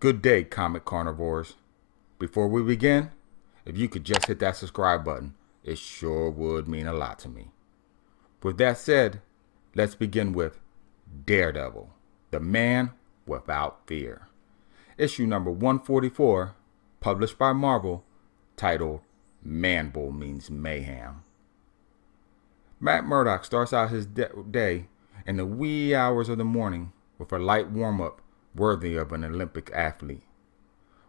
Good day, comic carnivores. Before we begin, if you could just hit that subscribe button, it sure would mean a lot to me. With that said, let's begin with Daredevil, the man without fear. Issue number 144, published by Marvel, titled Man-Bull Means Mayhem. Matt Murdock starts out his day in the wee hours of the morning with a light warm-up worthy of an Olympic athlete.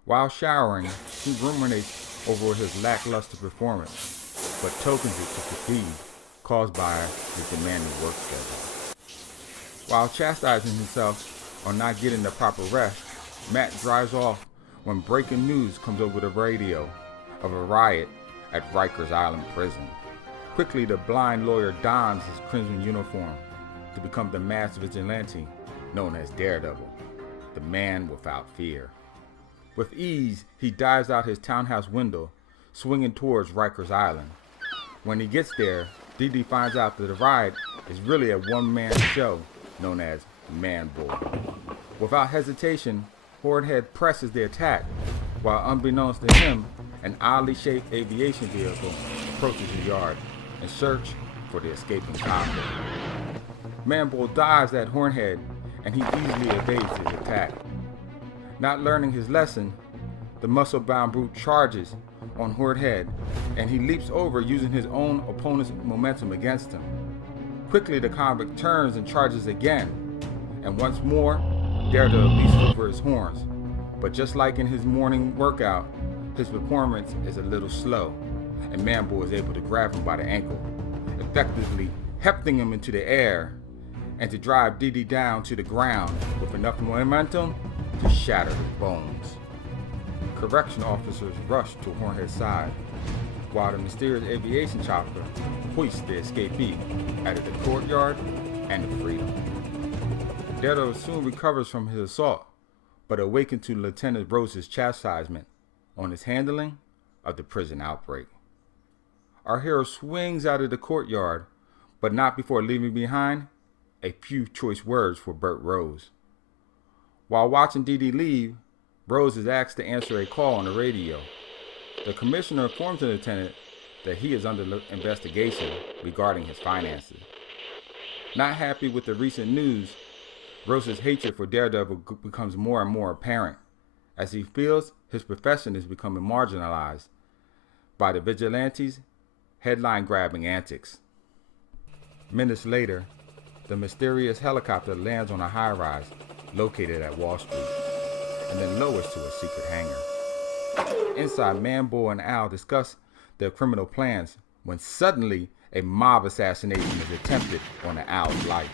While showering, he ruminates over his lackluster performance, but tokens it to fatigue caused by his demanding work schedule. While chastising himself on not getting the proper rest, Matt drives off when breaking news comes over the radio of a riot at Rikers Island prison. Quickly, the blind lawyer dons his crimson uniform to become the masked vigilante known as Daredevil, the man without fear. With ease, he dives out his townhouse window, swinging towards Rikers Island. When he gets there, Dee finds out that the riot is really a one-man show known as Man-Bull. Without hesitation, Hornhead presses the attack, while unbeknownst to him, an oddly shaped aviation vehicle approaches the yard in search for the escaping convict. Man-Bull dives at Hornhead, and he easily evades his attack. Not learning his lesson, the muscle-bound brute charges on Hornhead, and he leaps over using his own opponent's momentum against him. Quickly, the convict turns and charges again, and once more, Daredevil leaps over his horns. But just like in his morning workout, his performance is a little slow, and Man-Bull is able to grab him by the ankle, effectively hefting him into the air, and to drive Dee down to the ground with enough momentum to shatter his bones. Correction officers rush to Hornhead's side, while the mysterious aviation chopper hoists the escapee out of the courtyard and the freedom. Daredevil soon recovers from his assault, but awakens to Lieutenant Rose's chastisement on his handling of the prison outbreak. Our hero swings out of the courtyard, but not before leaving behind a few choice words for Burt Rose. While watching Dee leave, Rose is asked to answer a call on the radio. The commissioner informs the lieutenant that he is under investigation regarding his finances. Not happy with the recent news, Rose's hatred for Daredevil becomes more and more apparent, as he feels his profession is becoming marginalized by the vigilantes' headline-grabbing antics. Minutes later, the mysterious helicopter lands on a high-rise located at Wall Street, and then lowers to a secret hangar. Inside, Man-Bull and Al discuss their criminal plans when suddenly a mob assassination is attempted on Al's life.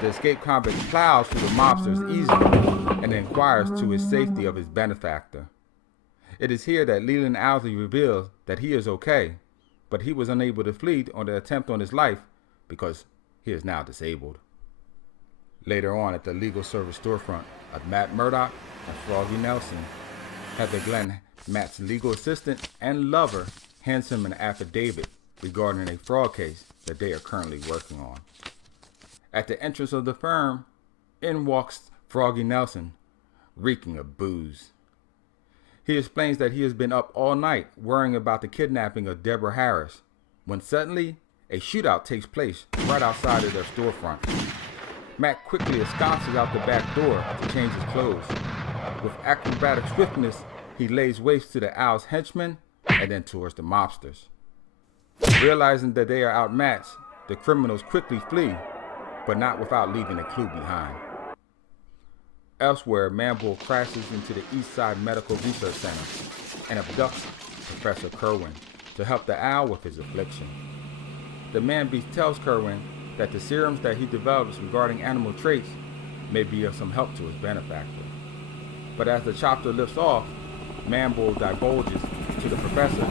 The escaped convict plows through the mobsters easily and inquires to his safety of his benefactor. It is here that Leland Owsley reveals that he is okay, but he was unable to flee on the attempt on his life because he is now disabled. Later on, at the legal service storefront of Matt Murdock and Froggy Nelson, Heather Glenn, Matt's legal assistant and lover, hands him an affidavit regarding a fraud case that they are currently working on. At the entrance of the firm, in walks Froggy Nelson, reeking of booze. He explains that he has been up all night worrying about the kidnapping of Deborah Harris, when suddenly a shootout takes place right outside of their storefront. Matt quickly ensconces out the back door to change his clothes. With acrobatic swiftness, he lays waste to the Owl's henchmen and then towards the mobsters. Realizing that they are outmatched, the criminals quickly flee, but not without leaving a clue behind. Elsewhere, Man-Bull crashes into the East Side Medical Research Center and abducts Professor Kerwin to help the Owl with his affliction. The man-beast tells Kerwin that the serums that he develops regarding animal traits may be of some help to his benefactor. But as the chopper lifts off, Man-Bull divulges to the professor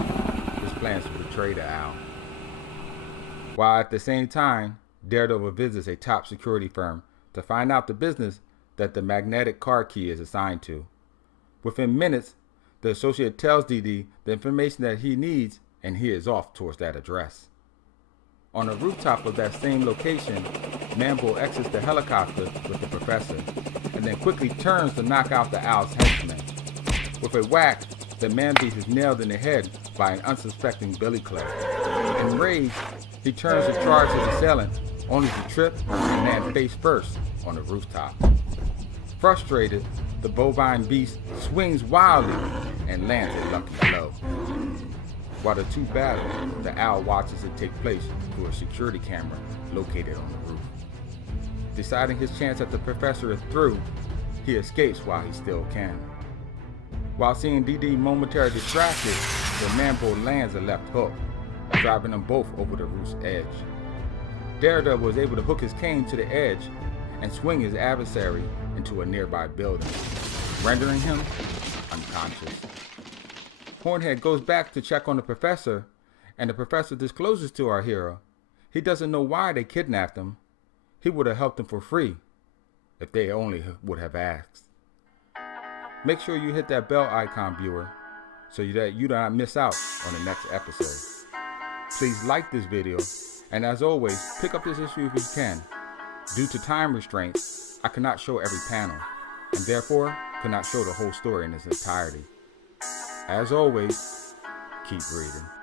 his plans to betray the Owl. While at the same time, Daredevil visits a top security firm to find out the business that the magnetic card key is assigned to. Within minutes, the associate tells Dee the information that he needs, and he is off towards that address. On the rooftop of that same location, Mambo exits the helicopter with the professor, and then quickly turns to knock out the Owl's henchmen. With a whack, the man-beast is nailed in the head by an unsuspecting billy club. Enraged, he turns to charge his assailant, only to trip and land face first on the rooftop. Frustrated, the bovine beast swings wildly and lands a lucky blow. While the two battle, the owl watches it take place through a security camera located on the roof. Deciding his chance at the professor is through, he escapes while he still can. While seeing DD momentarily distracted, the Mambo lands a left hook, driving them both over the roof's edge. Daredevil was able to hook his cane to the edge and swing his adversary into a nearby building, rendering him unconscious. Hornhead goes back to check on the professor, and the professor discloses to our hero he doesn't know why they kidnapped him. He would have helped them for free if they only would have asked. Make sure you hit that bell icon, viewer, so that you do not miss out on the next episode. Please like this video, and as always, pick up this issue if you can. Due to time restraints, I cannot show every panel, and therefore cannot show the whole story in its entirety. As always, keep reading.